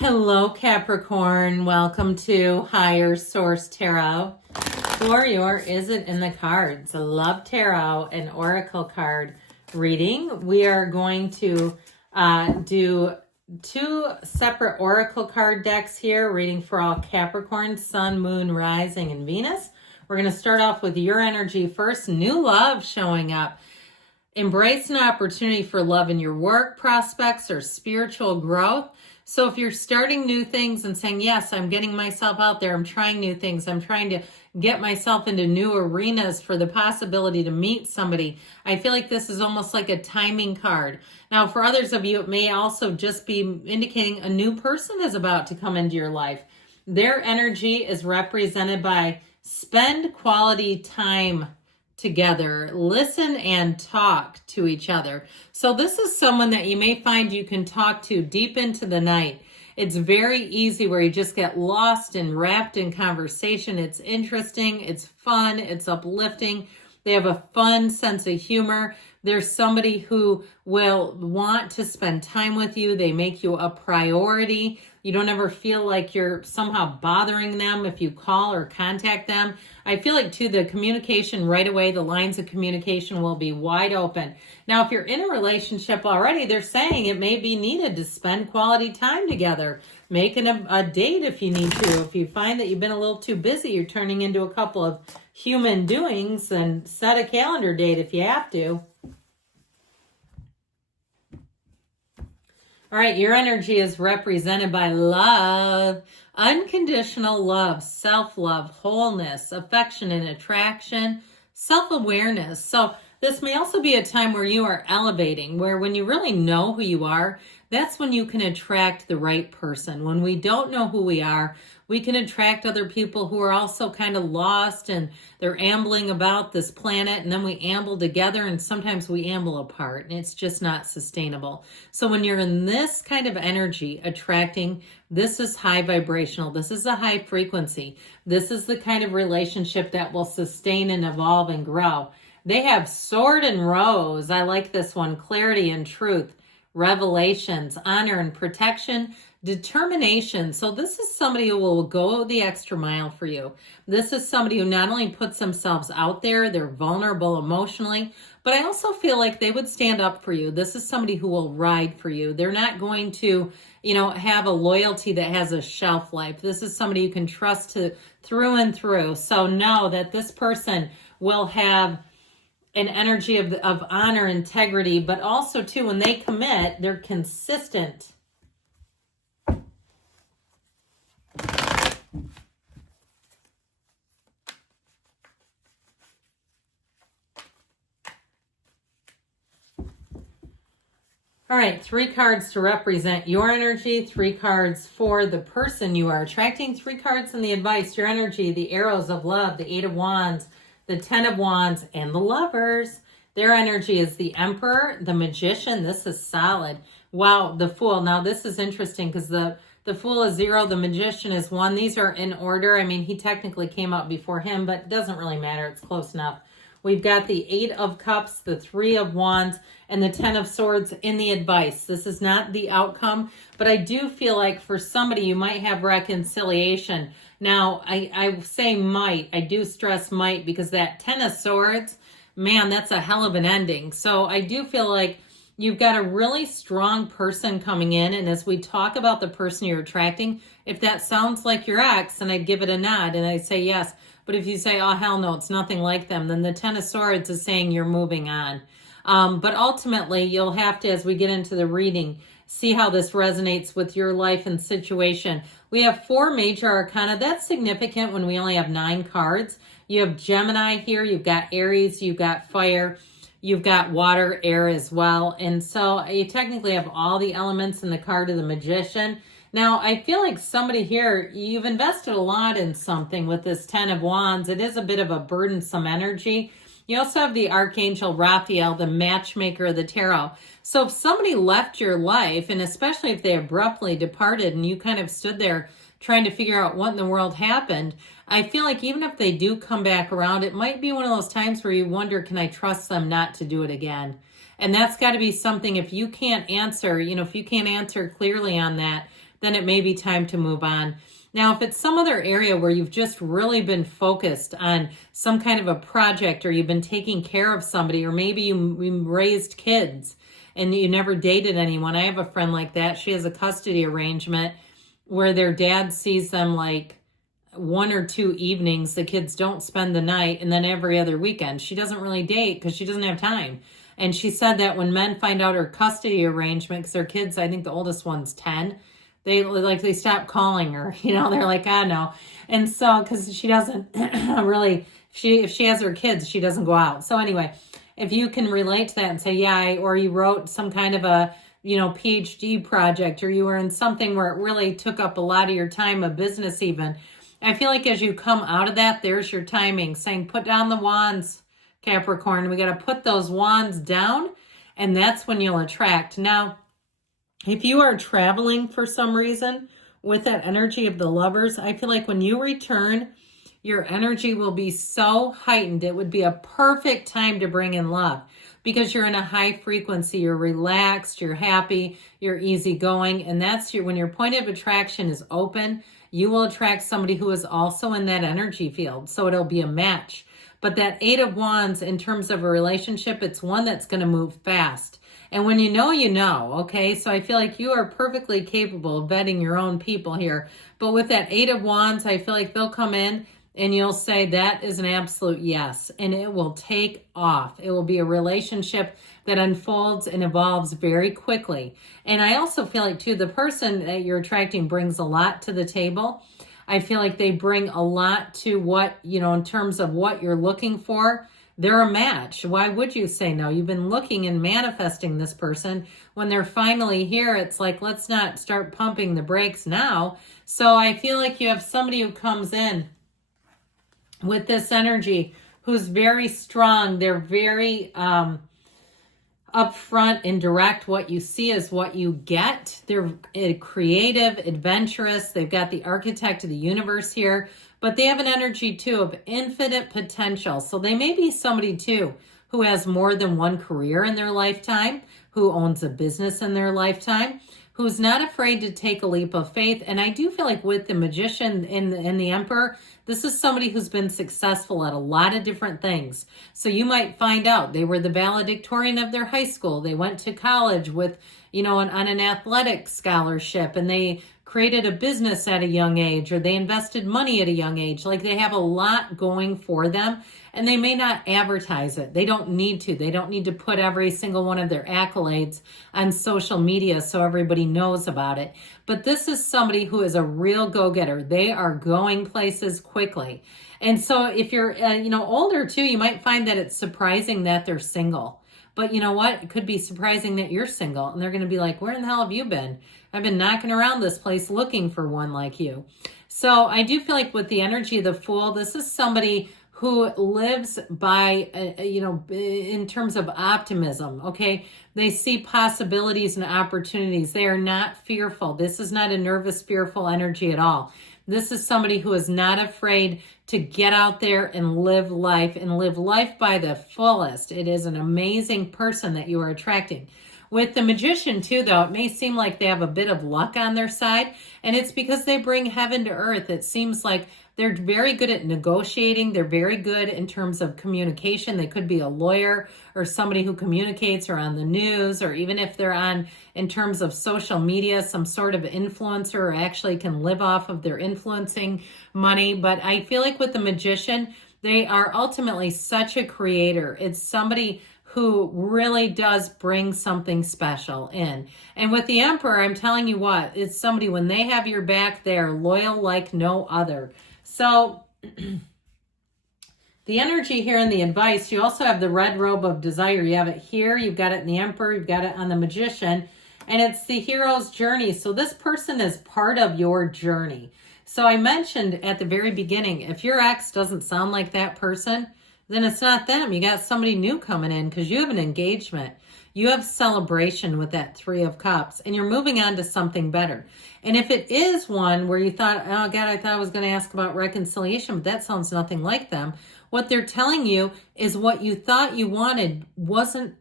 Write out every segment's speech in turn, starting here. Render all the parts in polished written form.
Hello, Capricorn. Welcome to Higher Source Tarot. For your Is It in the Cards, a Love Tarot and Oracle card reading. We are going to do two separate Oracle card decks here, reading for all Capricorn, Sun, Moon, Rising, and Venus. We're going to start off with your energy first. New love showing up. Embrace an opportunity for love in your work prospects or spiritual growth. So if you're starting new things and saying, yes, I'm getting myself out there, I'm trying new things, I'm trying to get myself into new arenas for the possibility to meet somebody, I feel like this is almost like a timing card. Now, for others of you, it may also just be indicating a new person is about to come into your life. Their energy is represented by spend quality time together, listen and talk to each other. So this is someone that you may find you can talk to deep into the night. It's very easy where you just get lost and wrapped in conversation. It's interesting, it's fun, it's uplifting. They have a fun sense of humor. There's somebody who will want to spend time with you. They make you a priority. You don't ever feel like you're somehow bothering them if you call or contact them. I feel like, too, the communication right away, the lines of communication will be wide open. Now, if you're in a relationship already, they're saying it may be needed to spend quality time together. Make a date if you need to. If you find that you've been a little too busy, you're turning into a couple of human doings, and set a calendar date if you have to. All right, your energy is represented by love, unconditional love, self-love, wholeness, affection and attraction, self-awareness. So this may also be a time where you are elevating, where when you really know who you are, that's when you can attract the right person. When we don't know who we are, we can attract other people who are also kind of lost and they're ambling about this planet, and then we amble together and sometimes we amble apart, and it's just not sustainable. So when you're in this kind of energy attracting, this is high vibrational. This is a high frequency. This is the kind of relationship that will sustain and evolve and grow. They have sword and rose. I like this one. Clarity and truth, revelations, honor and protection, determination. So this is somebody who will go the extra mile for you. This is somebody who not only puts themselves out there, they're vulnerable emotionally, but I also feel like they would stand up for you. This is somebody who will ride for you. They're not going to, have a loyalty that has a shelf life. This is somebody you can trust through and through. So know that this person will have an energy of honor, integrity, but also too, when they commit, they're consistent. All right, 3 cards to represent your energy, 3 cards for the person you are attracting, 3 cards in the advice, your energy, the arrows of love, the 8 of Wands, the 10 of Wands, and the Lovers. Their energy is the Emperor, the Magician. This is solid. Wow, the Fool. Now, this is interesting because the Fool is 0, the Magician is 1. These are in order. I mean, he technically came out before him, but it doesn't really matter. It's close enough. We've got the 8 of Cups, the 3 of Wands, and the 10 of Swords in the advice. This is not the outcome, but I do feel like for somebody you might have reconciliation. Now, I say might. I do stress might because that 10 of Swords, man, that's a hell of an ending. So I do feel like you've got a really strong person coming in, and as we talk about the person you're attracting, if that sounds like your ex, then I'd give it a nod and I'd say yes. But if you say, oh, hell no, it's nothing like them, then the 10 of Swords is saying you're moving on. But ultimately, you'll have to, as we get into the reading, see how this resonates with your life and situation. We have 4 major arcana. That's significant when we only have 9 cards. You have Gemini here, you've got Aries, you've got fire, you've got water, air as well. And so you technically have all the elements in the card of the Magician. Now, I feel like somebody here, you've invested a lot in something with this 10 of Wands. It is a bit of a burdensome energy. You also have the Archangel Raphael, the matchmaker of the tarot. So if somebody left your life, and especially if they abruptly departed and you kind of stood there trying to figure out what in the world happened, I feel like even if they do come back around, it might be one of those times where you wonder, can I trust them not to do it again? And that's got to be something, if you can't answer, if you can't answer clearly on that, then it may be time to move on. Now, if it's some other area where you've just really been focused on some kind of a project, or you've been taking care of somebody, or maybe you raised kids and you never dated anyone. I have a friend like that. She has a custody arrangement where their dad sees them like 1 or 2 evenings. The kids don't spend the night, and then every other weekend. She doesn't really date because she doesn't have time. And she said that when men find out her custody arrangement, because their kids, I think the oldest one's 10, they stop calling her, they're like, no. And so, because she doesn't really, if she has her kids, she doesn't go out. So anyway, if you can relate to that and say, yeah, or you wrote some kind of a, PhD project, or you were in something where it really took up a lot of your time, a business even, I feel like as you come out of that, there's your timing, saying, put down the wands, Capricorn. We got to put those wands down, and that's when you'll attract. Now, if you are traveling for some reason with that energy of the Lovers, I feel like when you return, your energy will be so heightened. It would be a perfect time to bring in love, because you're in a high frequency, you're relaxed, you're happy, you're easygoing, and that's when your point of attraction is open, you will attract somebody who is also in that energy field. So it'll be a match. But that 8 of Wands, in terms of a relationship, it's one that's going to move fast. And when you know, okay? So I feel like you are perfectly capable of vetting your own people here. But with that 8 of Wands, I feel like they'll come in and you'll say that is an absolute yes. And it will take off. It will be a relationship that unfolds and evolves very quickly. And I also feel like, too, the person that you're attracting brings a lot to the table. I feel like they bring a lot to what, in terms of what you're looking for. They're a match. Why would you say no? You've been looking and manifesting this person. When they're finally here, it's like, let's not start pumping the brakes now. So I feel like you have somebody who comes in with this energy who's very strong. They're very upfront and direct. What you see is what you get. They're creative, adventurous. They've got the architect of the universe here. But they have an energy, too, of infinite potential. So they may be somebody, too, who has more than one career in their lifetime, who owns a business in their lifetime, who's not afraid to take a leap of faith. And I do feel like with the Magician and the Emperor, this is somebody who's been successful at a lot of different things. So you might find out they were the valedictorian of their high school. They went to college with, on an athletic scholarship, and they created a business at a young age, or they invested money at a young age. Like, they have a lot going for them, and they may not advertise it. They don't need to. They don't need to put every single one of their accolades on social media so everybody knows about it. But this is somebody who is a real go-getter. They are going places quickly. And so if you're, older too, you might find that it's surprising that they're single. But you know what? It could be surprising that you're single, and they're going to be like, where in the hell have you been? I've been knocking around this place looking for one like you. So I do feel like with the energy of the Fool, this is somebody who lives by, in terms of optimism, okay? They see possibilities and opportunities. They are not fearful. This is not a nervous, fearful energy at all. This is somebody who is not afraid to get out there and live life by the fullest. It is an amazing person that you are attracting. With the Magician too, though, it may seem like they have a bit of luck on their side, and it's because they bring heaven to earth. It seems like they're very good at negotiating. They're very good in terms of communication. They could be a lawyer or somebody who communicates, or on the news, or even if they're on, in terms of social media, some sort of influencer, or actually can live off of their influencing money. But I feel like with the Magician, they are ultimately such a creator. It's somebody who really does bring something special in. And with the Emperor, I'm telling you what, it's somebody, when they have your back, they're loyal like no other. So the energy here in the advice, you also have the red robe of desire. You have it here, you've got it in the Emperor, you've got it on the Magician, and it's the hero's journey. So this person is part of your journey. So I mentioned at the very beginning, if your ex doesn't sound like that person, then it's not them. You got somebody new coming in, because you have an engagement. You have celebration with that 3 of Cups, and you're moving on to something better. And if it is one where you thought, oh God, I thought I was going to ask about reconciliation, but that sounds nothing like them. What they're telling you is what you thought you wanted wasn't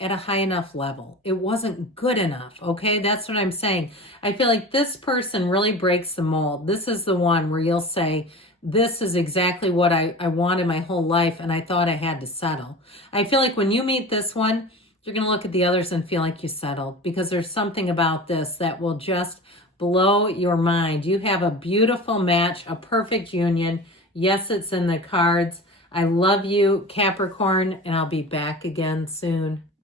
at a high enough level. It wasn't good enough, okay? That's what I'm saying. I feel like this person really breaks the mold. This is the one where you'll say, this is exactly what I wanted my whole life, and I thought I had to settle. I feel like when you meet this one, you're going to look at the others and feel like you settled, because there's something about this that will just blow your mind. You have a beautiful match, a perfect union. Yes, it's in the cards. I love you, Capricorn, and I'll be back again soon.